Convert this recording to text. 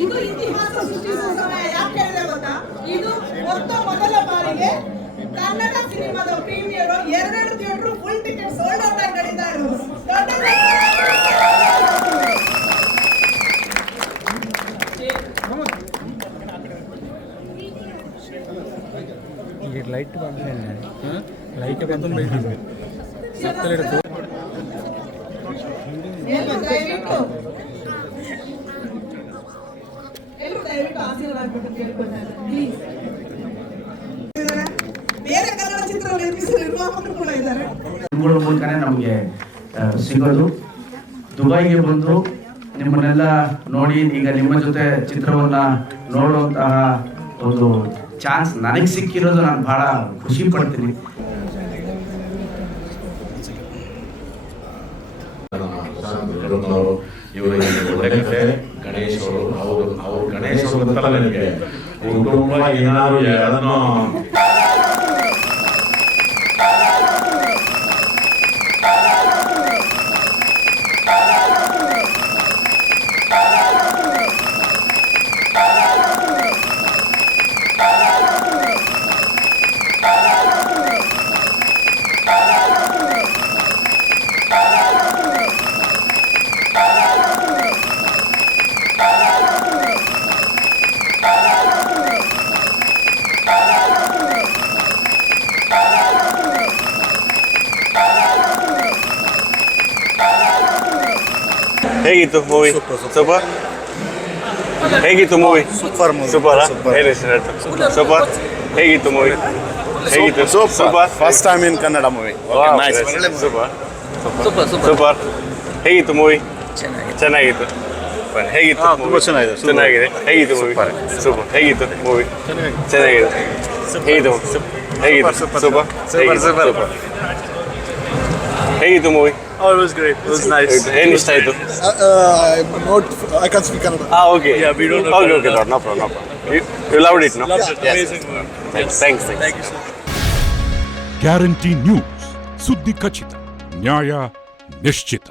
ಇದು ಇತಿಹಾಸ ಸೃಷ್ಟಿಸುವ ಸಮಯ ಯಾಕೆ ಹೇಳಿದೆ ಗೊತ್ತಾ? ಇದು ಮೊದಲ ಬಾರಿಗೆ ಕನ್ನಡ ಸಿನಿಮಾದ premiere 2 theatre full ticket sold out ಆಗಿ ನಡೀತಾ ಇರೋದು. ಲೈಟ್ ಲೈಟ್ ಬಂದು ಬೇರೆ ಕನ್ನಡ ಚಿತ್ರ ನಿರ್ಮಿಸಿದ ನಿರ್ಮಾಪಕರು ಕೂಡ ಇದ್ದಾರೆ. ಮೂಲಕನೇ ನಮಗೆ ಸಿಗೋದು. ದುಬೈಗೆ ಬಂದು ನಿಮ್ಮನ್ನೆಲ್ಲ ನೋಡಿ ಈಗ ನಿಮ್ಮ ಜೊತೆ ಚಿತ್ರವನ್ನ ನೋಡುವಂತಹ ಒಂದು ಚಾನ್ಸ್ ನನಗೆ ಸಿಕ್ಕಿರೋದು ನಾನು ಬಹಳ ಖುಷಿ ಪಡ್ತೀನಿ. ಇವರು ಒಳ್ಳೆ ಕಥೆ ಗಣೇಶ್ ಅವರು ಗಣೇಶ್ ಅವರು ಗೊತ್ತಲ್ಲ ನನಗೆ ಕುಟುಂಬ ಏನಾದ್ರು ಅದನ್ನು ಹೇಗಿತ್ತು ಮೂವಿ? ಸೂಪರ್. ಹೇಗಿತ್ತು ಮೂವಿ? Super super. ಸೂಪರ್. ಹೇಗಿತ್ತು ಮೂವಿ? ಹೇಗಿತ್ತು? Super. First time in Kannada movie. Super. Super. ಹೇಗಿತ್ತು ಮೂವಿ? ಚೆನ್ನಾಗಿತ್ತು. ಹೇಗಿತ್ತು? ತುಂಬಾ ಚೆನ್ನಾಗಿದೆ. ಚೆನ್ನಾಗಿದೆ. ಹೇಗಿತ್ತು ಮೂವಿ? ಸೂಪರ್. ಹೇಗಿತ್ತು ಮೂವಿ? ಚೆನ್ನಾಗಿದೆ. ಹೇಗಿತ್ತು? ಹೇಗಿತ್ತು? ಸೂಪರ್. ಸೂಪರ್. ಹೇಗಿತ್ತು movie? Oh, it was great. It was nice. ಏನು ಇಷ್ಟ ಆಯಿತು? I can't speak Kannada. Okay. Yeah, we don't know. Okay, no problem. You loved it, no? Loved it. Amazing. Thanks. Thank you, sir. Guarantee news, ಸುದ್ದಿ ಖಚಿತ, ನ್ಯಾಯ ನಿಶ್ಚಿತ.